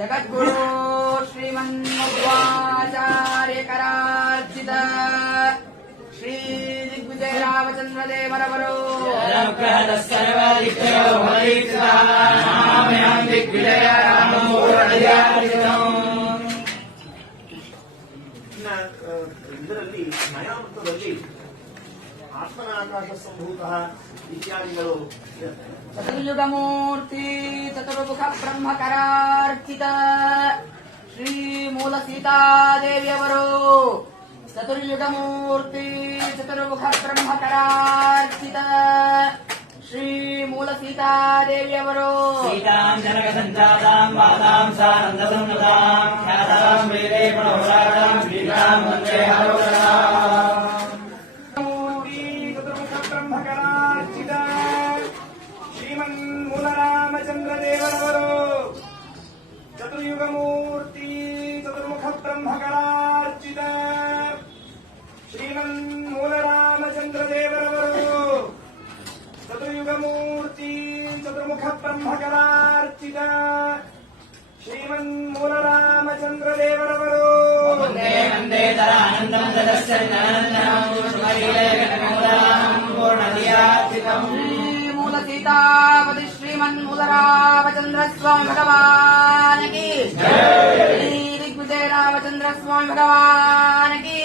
ಜಗದ್ಗುರು ಶ್ರೀಮನ್ಮಧ್ವಾಚಾರ್ಯಕರಾರ್ಚಿತ ಶ್ರೀ ದಿಗ್ವಿಜಯ ರಾಮಚಂದ್ರ ದೇವರವರು ದಿಗ್ವಿಜಯ ಇದರಲ್ಲಿ ನಯಾಮೃತದಲ್ಲಿ ಆತ್ಮನ ಆಕಾಶ ಸಂಭೂತ ಇತ್ಯಾದಿಗಳು ಚತುರ್ಯುಗಮೂರ್ತಿ ಚತುರ್ಮುಖ ಬ್ರಹ್ಮಕರಾರ್ಚಿತ ಶ್ರೀ ಮೂಲ ಸೀತಾದೇವಿಯವರು ಚತುರ್ಯುಗಮೂರ್ತಿ ಚತುರ್ಮುಖ ಬ್ರಹ್ಮಕರಾರ್ಚಿತ ಶ್ರೀ ಮೂಲ ಸೀತಾದೇವಿಯವರು ಸೀತಾಂ ಜನಕ ಸಂಜಾತಾಂ ವಾತಾಂ ಸಾನಂದ ಸಂವತಾಂ ಖ್ಯಾತಾಂ ವೇದೇ ಪ್ರಣೋರಾಟಾಂ ಶ್ರೀರಾಂ ವಂದೇ ಬ್ರಹ್ಮಕರಾರ್ಚಿತ ಶ್ರೀಮನ್ ಮೂಲರಾಮಚಂದ್ರ ದೇವರವರು ಚತುರ್ಯುಗಮೂರ್ತಿ ಚತುರ್ಮುಖ ಬ್ರಹ್ಮಕರಾರ್ಚಿತ ಶ್ರೀಮನ್ ಮೂಲರಾಮಚಂದ್ರ ದೇವರವರು ಚತುರ್ಯುಗಮೂರ್ತಿ ಚತುರ್ಮುಖ ಬ್ರಹ್ಮಕರಾರ್ಚಿತ ಶ್ರೀಮನ್ ಮೂಲರಾಮಚಂದ್ರ ದೇವರವರು ವಂದೇ ವಂದೇ ತರಾನಂದಂ ತದಸ್ಯ ಜ್ಞಾನಂದಂ ಸುಮರೀಲೇ ಕನಕಮೂಲಾಂ ಪೂರ್ಣದಿಯಾರ್ಚಿತಂ ಮೂಲ ಸೀತಾಪತಿ ಶ್ರೀಮನ್ ಮೂಲರಾಮಚಂದ್ರ ಸ್ವಾಮಿ ಭಗವಾನ್ ಕಿ ಶ್ರೀ ದಿಗ್ವಿಜಯ ರಾಮಚಂದ್ರ ಸ್ವಾಮಿ ಭಗವಾನ್ ಕಿ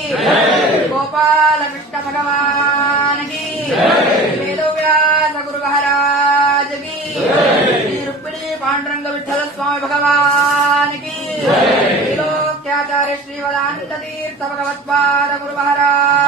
ಗೋಪಾಲ ಕೃಷ್ಣ ಭಗವಾನ್ ಕಿ ವೇದವ್ಯಾಸ ಗುರು ಮಹಾರಾಜ ಕಿ ಶ್ರೀ ರುಕ್ಮಿಣಿ ಪಾಂಡುರಂಗ ವಿಠಲ ಸ್ವಾಮಿ ಭಗವಾನ್ ಕಿ ತ್ರಿಲೋಕ್ಯಾಚಾರ್ಯ ಶ್ರೀ ವದಾಂತ ತೀರ್ಥ ಭಗವತ್ಪಾದ ಗುರು ಮಹಾರಾಜ